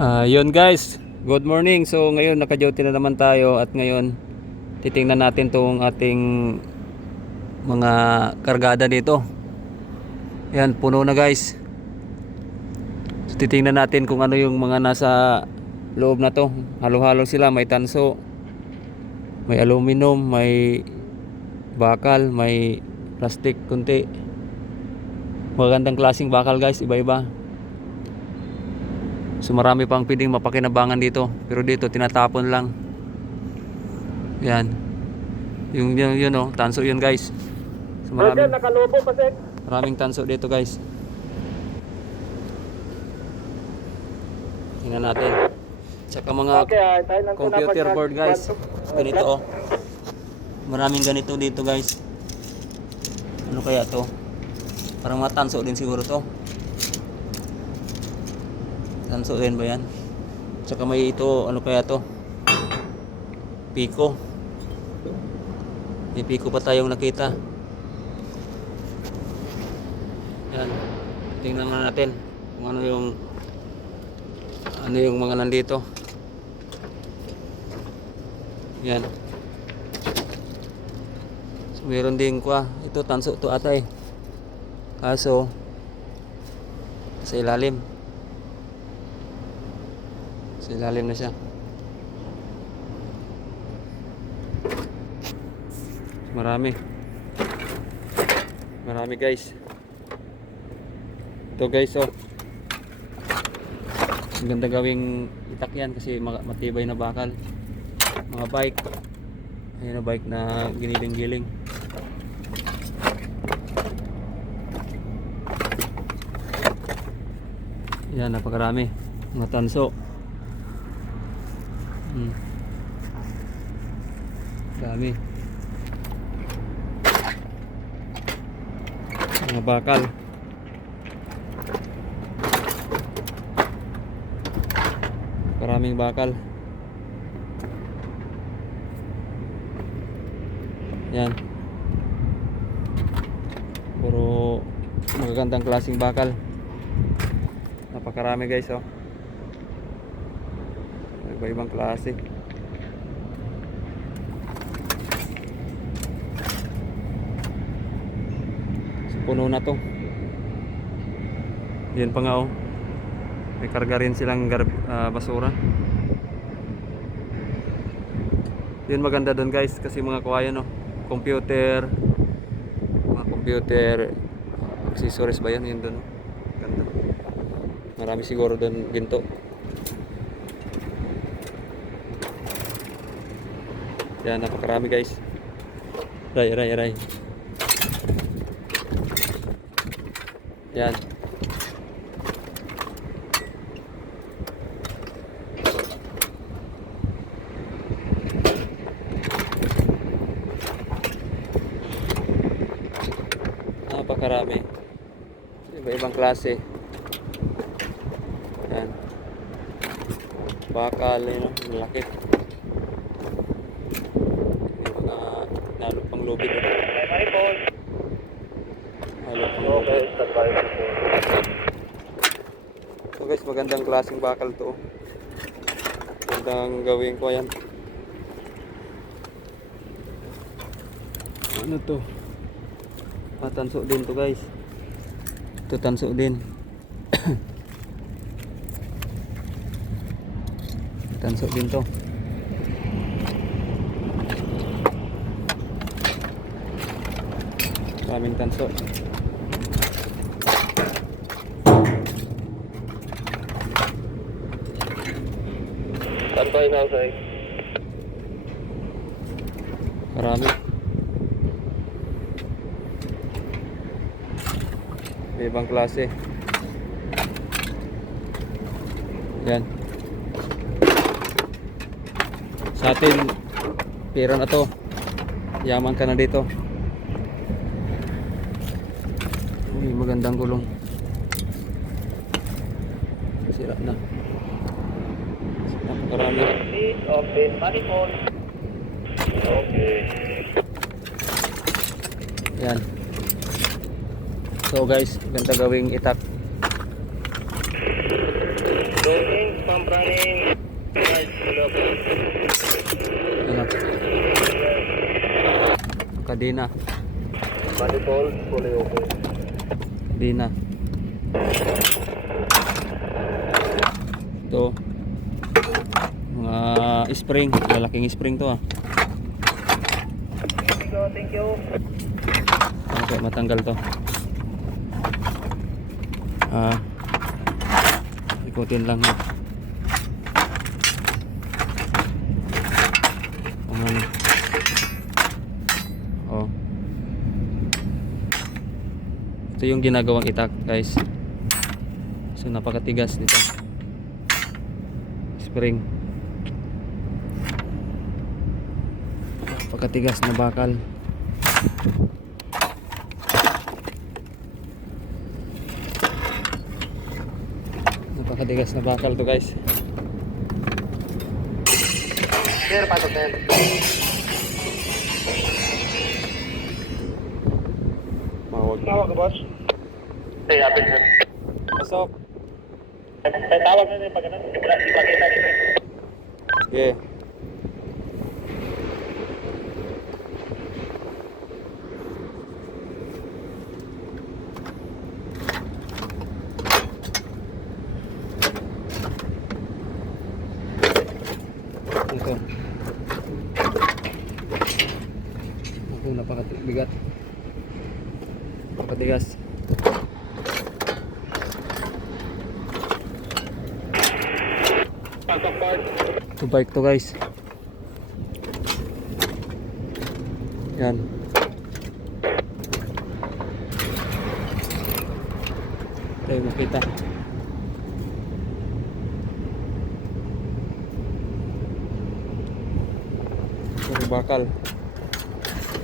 Yun guys, good morning. So ngayon naka-duty na naman tayo at ngayon titingnan natin tong ating mga kargada dito. Yan, puno na guys. So titingnan natin kung ano yung mga nasa loob na to. Halo-halo sila, may tanso, may aluminum, may bakal, may plastic kunti. Magandang klaseng bakal guys, iba-iba. So marami pang pwedeng mapakinabangan dito, pero dito tinatapon lang. Yan. Yung yun oh, tanso yun guys. So maraming tanso dito guys. Tingnan natin. Tsaka mga computer board guys. Ganito oh. Maraming ganito dito guys. Ano kaya to? Parang mga tanso din siguro to. Tanso din ba yan? Tsaka may ito, ano kaya to? Pico. May pico pa tayong nakita. Yan. Tingnan na natin kung ano yung mga nandito. Yan. So, meron din kwa. Ito tanso to ata eh. Kaso sa ilalim. Sa ilalim na siya. Marami guys. Ito guys oh. Ang ganda gawing itak yan kasi matibay na bakal. Mga bike. Ayan na bike na giniling-giling. Yan, napakarami. Mga tanso. Dami. Mga bakal. Maraming bakal. Yan. Puro magagandang klaseng bakal. Napakarami guys oh. Iba-ibang klase. So, puno na to. Yan pa nga oh. May karga rin silang basura. Yun maganda doon guys kasi mga kuwayan no. Computer, mga computer accessories ba yan? Yun doon oh. Ganda. Marami siguro doon ginto. Yan, napakarami guys. Aray. Yan. Napakarami. Iba-ibang klase. Yan. Bakal, yun, malaki. Yung mga nalo pang lubid. Nalo pang lubid. So guys, magandang klaseng bakal to. Magandang gawin ko yan. Ano to? Tanso din to guys. Ito tanso din. Tanso din to. Maraming tanso. Standby na sir. Marami. May ibang klase. Yan. Sa atin, pera na to. Yaman ka na dito. Uy, magandang gulong. Sira na. Napakarami. Please open manifold. Okay. Yan. So guys, ganda gawing itak. Loading pump running. Right, fully open. Yan lang. Kadena. Manifold, fully open. Kadena. Ito. Mga spring. Lalaking spring to ah. Thank you. Okay, matanggal to. Ikutin lang ha. Ano. Oh. Ito yung ginagawang itak, guys. So napakatigas nito. Spring. Napakatigas na bakal. Napakatigas na bakal to, guys. Sir, pasok na yan. Tawag ka, boss? Hey, happy sir. Pasok. May tawag na rin pag ano? Ipakita nito. Yeah. Ito. Ito, napakabigat. Napakatigas. Pasok, boss. Ito bike to, guys. Yan. Tayo makita. Puro bakal.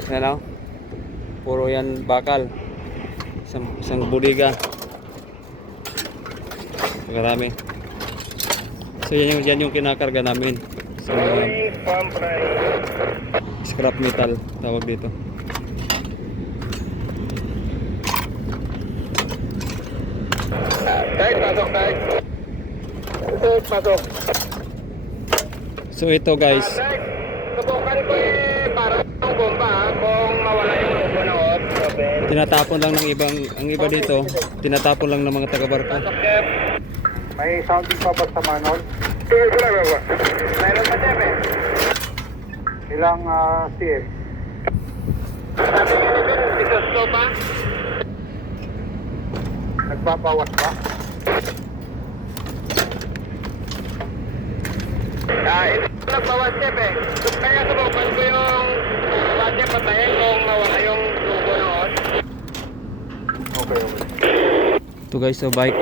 Yan o. Puro yan bakal. Isang budiga. Marami. So yan yung kinakarga namin. So Pump running. scrap metal tawag dito. Tayo, pasok tayo. Pasok, pasok. So ito, guys. Subukan ko parang bomba kung mawala yung logo na off. Open. Tinatapon lang ng ibang, ang iba dito, tinatapon lang ng mga taga-barko. Pasok, Jeff. May sounding pa ba sa manhole? Sige, sila ba? Meron pa, Jeff eh. Ilang CM? Sabi nga ni Ben, isusto pa. Nagbabawas ba? Ito nagbawas, Jeff eh. Kaya subukan ko yung watch patayin kung mawala yung logo na off. Okay, okay. Ito, guys, so bike.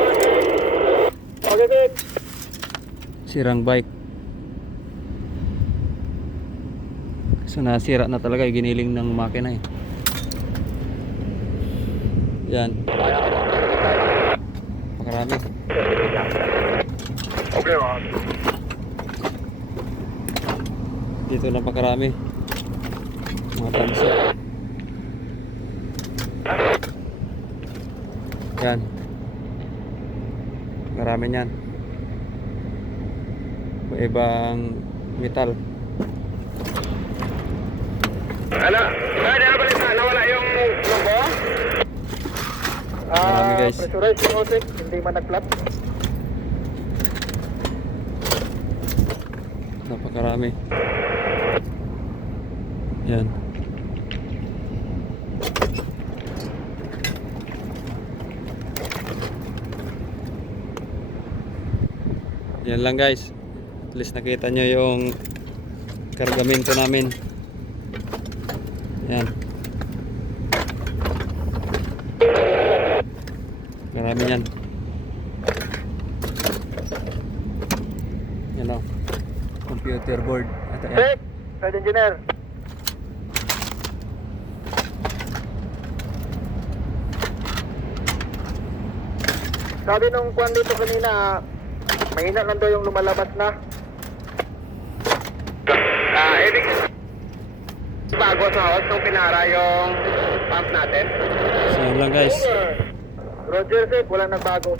Okay, Jeff. Sirang bike. So nasira na talaga, giniling ng makina eh. Yan. Pakarami. Okay, man. Dito na pakarami. Mga tanso. Yan. Marami niyan. Ibang metal. Ano? Ay, balita, nawala yung logo? Marami, guys. Pressurized yung OSEC, hindi man nag-flap. Napakarami. Yan. Yan lang, guys. At least nakita nyo yung kargamento namin. Yan. Marami yan. Yan o. Computer board. Ito yan. Check! Head engineer. Sabi nung kwan dito kanina, mahina lang daw yung lumalabas na. Ibig bago sa host nung pinara yung pump natin. So yan lang, guys. Roger, sir, walang nagbago.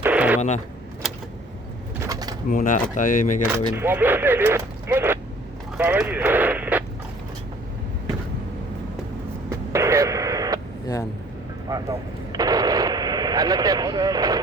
Tama na. muna at tayo may gagawin. Yan. Ano, chef?